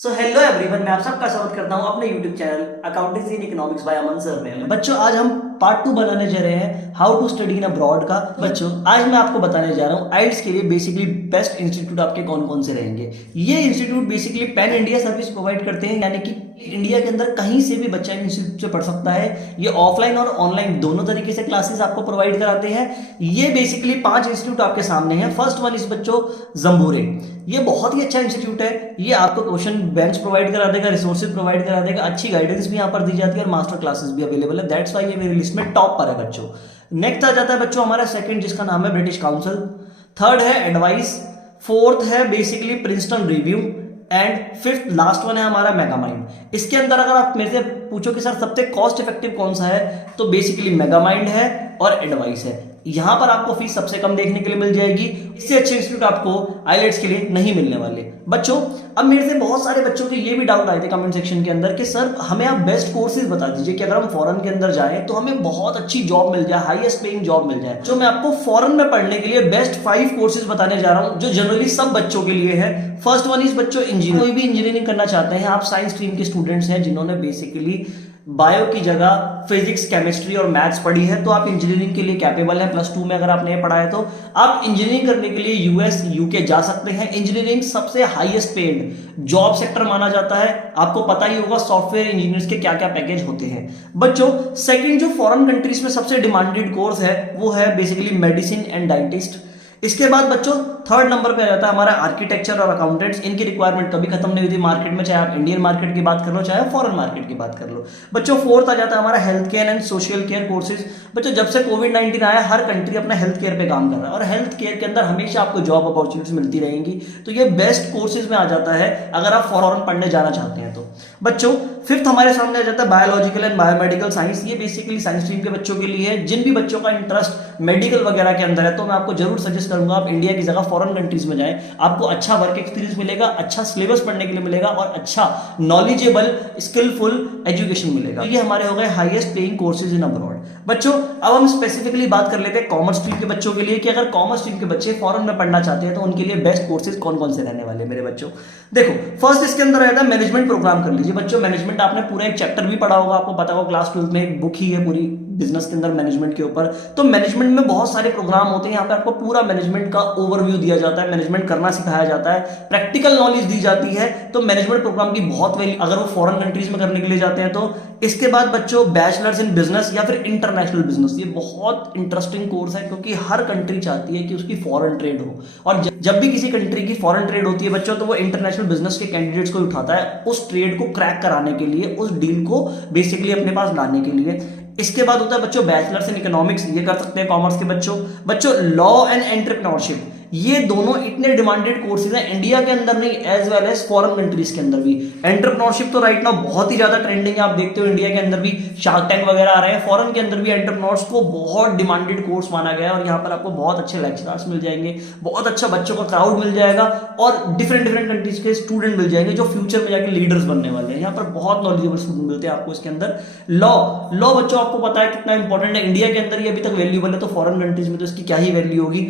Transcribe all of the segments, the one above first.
So hello everyone, मैं आप सबका स्वागत करता हूं अपने YouTube channel accountancy in economics by Aman sir में। बच्चों, आज हम पार्ट 2 बनाने जा रहे हैं how to study in abroad का। बच्चों, आज मैं आपको बताने जा रहा हूं आइल्स के लिए बेसिकली बेस्ट इंस्टीट्यूट आपके कौन कौन से रहेंगे। ये institute basically pan India service provide करते हैं, यानी कि इंडिया के अंदर कहीं से भी बच्चा इंस्टीट्यूट से पढ़ सकता है। ये ऑफलाइन और ऑनलाइन दोनों तरीके से क्लासेस आपको प्रोवाइड कराते हैं। ये बेसिकली 5 इंस्टीट्यूट आपके सामने हैं। फर्स्ट वन इस बच्चों जम्बूरे। ये बहुत ही अच्छा इंस्टीट्यूट है। ये आपको क्वेश्चन बेंच प्रोवाइड करा देगा, रिसोर्सेज प्रोवाइड करा देगा, अच्छी गाइडेंस भी यहाँ पर दी जाती है और मास्टर क्लासेस भी अवेलेबल है। दैट्स वाई ये मेरी लिस्ट में टॉप पर है बच्चों। नेक्स्ट आ जाता है बच्चों हमारा सेकंड, जिसका नाम है ब्रिटिश काउंसिल। थर्ड है एडवाइस। फोर्थ है basically Princeton review and fifth last one है हमारा मेगामाइंड। इसके अंदर अगर आप मेरे से पूछो कि सर सबसे कॉस्ट इफेक्टिव कौन सा है, तो बेसिकली मेगामाइंड है और एडवाइस है। यहां पर आपको फीस सबसे कम देखने के लिए मिल जाएगी। इससे अच्छे इंस्टीट्यूट आपको आईलेट्स के लिए नहीं मिलने वाले। बच्चों, अब मेरे से बहुत सारे बच्चों के ये भी डाउट आए थे कमेंट सेक्शन के अंदर कि सर हमें आप बेस्ट कोर्सेज बता दीजिए कि अगर हम फॉरेन के अंदर जाएं तो हमें बहुत अच्छी जॉब मिल जाए, हाईएस्ट पेइंग जॉब मिल जाए। जो मैं आपको फॉरेन में पढ़ने के लिए बेस्ट 5 कोर्सेज बताने जा रहा हूं, जो जनरली सब बच्चों के लिए है। फर्स्ट वन इज बच्चों इंजीनियरिंग। कोई भी इंजीनियरिंग करना चाहते हैं, आप साइंस स्ट्रीम के स्टूडेंट्स हैं जिन्होंने बेसिकली बायो की जगह फिजिक्स, केमिस्ट्री और मैथ्स पढ़ी है, तो आप इंजीनियरिंग के लिए कैपेबल है। प्लस 2 में अगर आपने ये पढ़ा है तो आप इंजीनियरिंग करने के लिए यूएस, यूके जा सकते हैं। इंजीनियरिंग सबसे हाईएस्ट पेड जॉब सेक्टर माना जाता है। आपको पता ही होगा सॉफ्टवेयर इंजीनियर्स के क्या क्या पैकेज होते हैं। बच्चों, सेकंड जो फॉरेन कंट्रीज में सबसे डिमांडेड कोर्स है वो है बेसिकली मेडिसिन एंड डाइटिस्ट। इसके बाद बच्चों थर्ड नंबर पे आ जाता है हमारा आर्किटेक्चर और अकाउंटेंट्स। इनकी रिक्वायरमेंट कभी खत्म नहीं हुई थी मार्केट में, चाहे आप इंडियन मार्केट की बात कर लो चाहे फॉरेन मार्केट की बात कर लो। बच्चों, फोर्थ आ जाता है हमारा health care and social care courses. बच्चों, जब से कोविड-19 आया हर कंट्री अपना हेल्थ केयर पे काम कर रहा है और हेल्थ केयर के अंदर हमेशा आपको जॉब अपॉर्चुनिटीज मिलती रहेंगी। तो ये बेस्ट कोर्सेज में आ जाता है अगर आप फॉरेन पढ़ने जाना चाहते हैं तो। बच्चों, फिफ्थ हमारे सामने आ जाता है बायोलॉजिकल एंड बायोमेडिकल साइंस। ये बेसिकली साइंस स्ट्रीम के बच्चों के लिए है। जिन भी बच्चों का इंटरेस्ट मेडिकल वगैरह के अंदर है तो मैं आपको जरूर सजेस्ट करूंगा आप इंडिया की जगह फॉरेन कंट्रीज में जाएं। आपको अच्छा वर्क एक्सपीरियंस मिलेगा, अच्छा सिलेबस पढ़ने के लिए मिलेगा और अच्छा नॉलेजेबल स्किलफुल एजुकेशन मिलेगा। तो ये हमारे हो गए highest paying courses in abroad. बच्चों, अब हम स्पेसिफिकली बात कर लेते हैं कॉमर्स स्ट्रीम के बच्चों के लिए कि अगर कॉमर्स स्ट्रीम के बच्चे फॉरेन में पढ़ना चाहते हैं तो उनके लिए बेस्ट कोर्सेज कौन कौन से रहने वाले हैं मेरे बच्चों। देखो, फर्स्ट इसके अंदर रहता है मैनेजमेंट प्रोग्राम। कर लीजिए बच्चों, मैनेजमेंट आपने पूरा एक चैप्टर भी पढ़ा होगा, आपको पता होगा क्लास 12 में एक बुक ही है पूरी बिजनेस के अंदर मैनेजमेंट के ऊपर। तो मैनेजमेंट में बहुत सारे प्रोग्राम होते हैं, यहाँ पे आपको पूरा मैनेजमेंट का ओवरव्यू दिया जाता है, मैनेजमेंट करना सिखाया जाता है, प्रैक्टिकल नॉलेज दी जाती है। तो मैनेजमेंट प्रोग्राम की बहुत वैल्यू अगर वो फॉरेन कंट्रीज में करने के लिए जाते हैं तो। इसके बाद बच्चों बैचलर्स इन बिजनेस या फिर इंटरनेशनल बिजनेस। ये बहुत इंटरेस्टिंग कोर्स है क्योंकि हर कंट्री चाहती है कि उसकी फॉरेन ट्रेड हो और जब भी किसी कंट्री की फॉरेन ट्रेड होती है बच्चों तो वो इंटरनेशनल बिजनेस के कैंडिडेट्स को उठाता है उस ट्रेड को क्रैक कराने के लिए, उस डील को बेसिकली अपने पास लाने के लिए। इसके बाद होता है बच्चों बैचलर्स इन इकोनॉमिक्स। ये कर सकते हैं कॉमर्स के बच्चों। बच्चों, लॉ एंड एंटरप्रेन्योरशिप, ये दोनों इतने डिमांडेड कोर्सेज हैं इंडिया के अंदर नहीं as well as foreign countries के अंदर भी। एंटरप्रेन्योरशिप तो राइट नाउ बहुत ही ज्यादा ट्रेंडिंग है, आप देखते हो इंडिया के अंदर भी शार्क टैंक वगैरह आ रहे हैं। फॉरेन के अंदर भी एंटरप्रेन्योर्स को बहुत डिमांडेड कोर्स माना गया है और यहाँ पर आपको बहुत अच्छे लेक्चरर्स मिल जाएंगे, बहुत अच्छा बच्चों का क्राउड मिल जाएगा और डिफरेंट डिफरेंट कंट्रीज के स्टूडेंट मिल जाएंगे जो फ्यूचर में जाके लीडर्स बनने वाले हैं। यहाँ पर बहुत नॉलेजेबल स्टूडेंट मिलते हैं आपको इसके अंदर। लॉ बच्चों आपको पता है कितना इंपॉर्टेंट है, इंडिया के अंदर ये अभी तक वैल्यूबल है तो फॉरेन कंट्रीज में तो इसकी क्या ही वैल्यू होगी।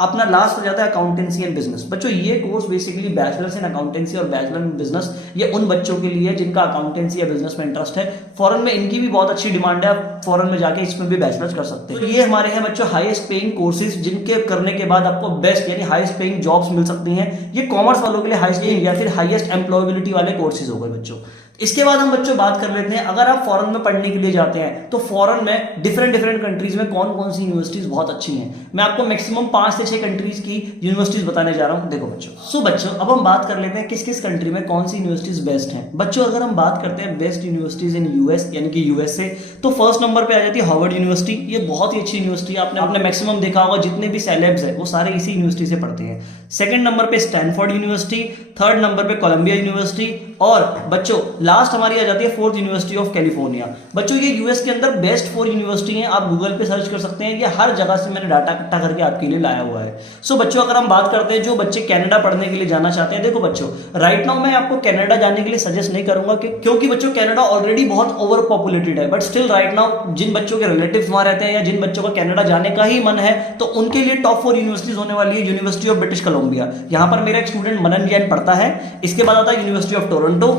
अपना लास्ट हो जाता है अकाउंटेंसी एंड बिजनेस। बच्चों, ये course basically bachelors in accountancy और बैचलर इन बिजनेस ये उन बच्चों के लिए जिनका अकाउंटेंसी या बिजनेस में इंटरेस्ट है। फॉरेन में इनकी भी बहुत अच्छी डिमांड है, आप फॉरेन में जाके इसमें भी बैचलर्स कर सकते हैं। तो ये हमारे हैं बच्चों हाईएस्ट पेइंग कोर्सेज जिनके करने के बाद आपको बेस्ट यानी हाईएस्ट पेइंग जॉब्स मिल सकती हैं। ये कॉमर्स वालों के लिए हाईएस्ट पेइंग या फिर हाईएस्ट एम्प्लॉयबिलिटी वाले कोर्सेज हो गए बच्चों। इसके बाद हम बच्चों बात कर लेते हैं अगर आप फॉरेन में पढ़ने के लिए जाते हैं तो फॉरेन में डिफरेंट कंट्रीज में कौन कौन सी यूनिवर्सिटीज बहुत अच्छी हैं। मैं आपको मैक्सिमम 5 से 6 कंट्रीज की यूनिवर्सिटीज बताने जा रहा हूं। देखो बच्चों, अब हम बात कर लेते हैं किस किस कंट्री में कौन सी यूनिवर्सिटीज बेस्ट हैं। बच्चों, अगर हम बात करते हैं बेस्ट यूनिवर्सिटीज इन यूएस यानी कि यूएसए, तो फर्स्ट नंबर पे आ जाती है हार्वर्ड यूनिवर्सिटी। ये बहुत ही अच्छी यूनिवर्सिटी है, आपने मैक्सिमम देखा होगा जितने भी सेलेब्स है वो सारे इसी यूनिवर्सिटी से पढ़ते हैं। सेकंड नंबर पे स्टैनफोर्ड यूनिवर्सिटी, थर्ड नंबर पे कोलंबिया यूनिवर्सिटी और बच्चों लास्ट हमारी आ जाती है फोर्थ यूनिवर्सिटी ऑफ कैलिफोर्निया। बच्चों ये यूएस के अंदर बेस्ट 4 यूनिवर्सिटी हैं, आप गूगल पे सर्च कर सकते हैं, ये हर जगह से मैंने डाटा इकट्ठा करके आपके लिए लाया हुआ है। सो बच्चों अगर हम बात करते हैं जो बच्चे कनाडा पढ़ने के लिए जाना चाहते हैं, देखो बच्चों राइट नाउ मैं आपको कनाडा जाने के लिए सजेस्ट नहीं करूंगा क्योंकि बच्चों कनाडा ऑलरेडी बहुत ओवर पॉपुलेटेड है। बट स्टिल राइट नाउ जिन बच्चों के रिलेटिव्स वहां रहते हैं या जिन बच्चों का कनाडा जाने का ही मन है तो उनके लिए टॉप 4 यूनिवर्सिटीज होने वाली है यूनिवर्सिटी ऑफ ब्रिटिश कोलंबिया, यहाँ पर मेरा एक स्टूडेंट मनन जैन पढ़ता है। इसके बाद आता है यूनिवर्सिटी ऑफ टोरंटो,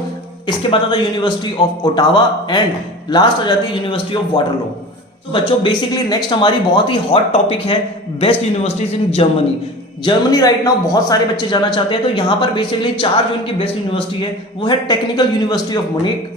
इसके बाद आता है university of Ottawa and last आ जाती है यूनिवर्सिटी ऑफ वाटरलो। तो बच्चों बेसिकली नेक्स्ट हमारी बहुत ही हॉट टॉपिक है best universities in Germany. Germany right now बहुत सारे बच्चे जाना चाहते हैं, तो यहां पर बेसिकली 4 जो इनकी बेस्ट यूनिवर्सिटी है वो है टेक्निकल यूनिवर्सिटी ऑफ मुनिक,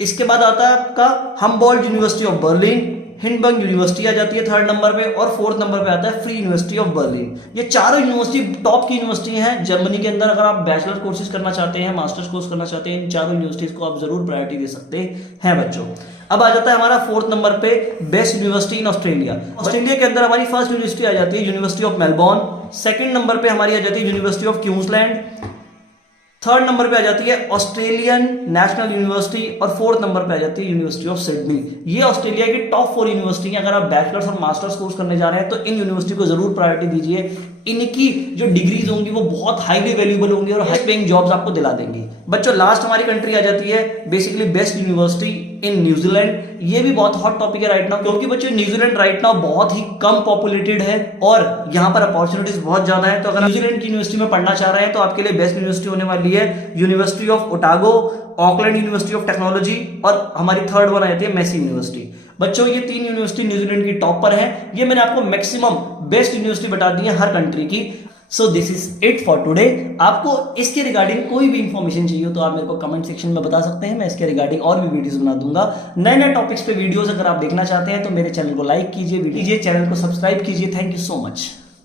इसके बाद आता है आपका Humboldt university of Berlin, Heidelberg university आ जाती है 3rd नंबर पे और 4th नंबर पे आता है फ्री यूनिवर्सिटी ऑफ बर्लिन। ये चारों यूनिवर्सिटी टॉप की यूनिवर्सिटी हैं जर्मनी के अंदर। अगर आप बैचलर कोर्सेज करना चाहते हैं, मास्टर्स कोर्स करना चाहते हैं, इन चारों यूनिवर्सिटीज को आप जरूर प्रायोरिटी दे सकते हैं बच्चों। अब आ जाता है हमारा 4th नंबर पे best university in Australia. Australia के अंदर हमारी फर्स्ट यूनिवर्सिटी आ जाती है university of Melbourne, 2nd number पे हमारी आ जाती है university of Queensland, 3rd number पे आ जाती है ऑस्ट्रेलियन नेशनल यूनिवर्सिटी और 4th नंबर पे आ जाती है यूनिवर्सिटी ऑफ सिडनी। ये ऑस्ट्रेलिया की टॉप 4 यूनिवर्सिटी है। अगर आप बैचलर्स और मास्टर्स कोर्स करने जा रहे हैं तो इन यूनिवर्सिटी को जरूर प्रायोरिटी दीजिए। इनकी जो डिग्रीज होंगी वो बहुत हाईली वैल्यूएबल होंगी और हाई पेइंग जॉब्स आपको दिला देंगी। बच्चों लास्ट हमारी कंट्री आ जाती है basically best university in New Zealand. ये भी बहुत हॉट टॉपिक है राइट नाउ क्योंकि बच्चों न्यूजीलैंड राइट नाउ बहुत ही कम पॉपुलेटेड है और यहाँ पर अपॉर्चुनिटीज बहुत ज्यादा है। तो अगर न्यूजीलैंड की यूनिवर्सिटी में पढ़ना चाह रहे हैं तो आपके लिए बेस्ट यूनिवर्सिटी होने वाली है university of Otago, Auckland university of technology और हमारी 3rd वन आ जाती है मैसी यूनिवर्सिटी। बच्चों ये 3 यूनिवर्सिटी न्यूजीलैंड की टॉप पर है। ये मैंने आपको मैक्सिमम बेस्ट यूनिवर्सिटी बता दी है हर कंट्री की। So this is it for today. आपको इसके रिगार्डिंग कोई भी इंफॉर्मेशन चाहिए तो आप मेरे को कमेंट सेक्शन में बता सकते हैं, मैं इसके रिगार्डिंग और भी वीडियोस बना दूंगा। नए नए टॉपिक्स पे वीडियोस अगर आप देखना चाहते हैं तो मेरे चैनल को लाइक कीजिए, चैनल को सब्सक्राइब कीजिए। Thank you so much.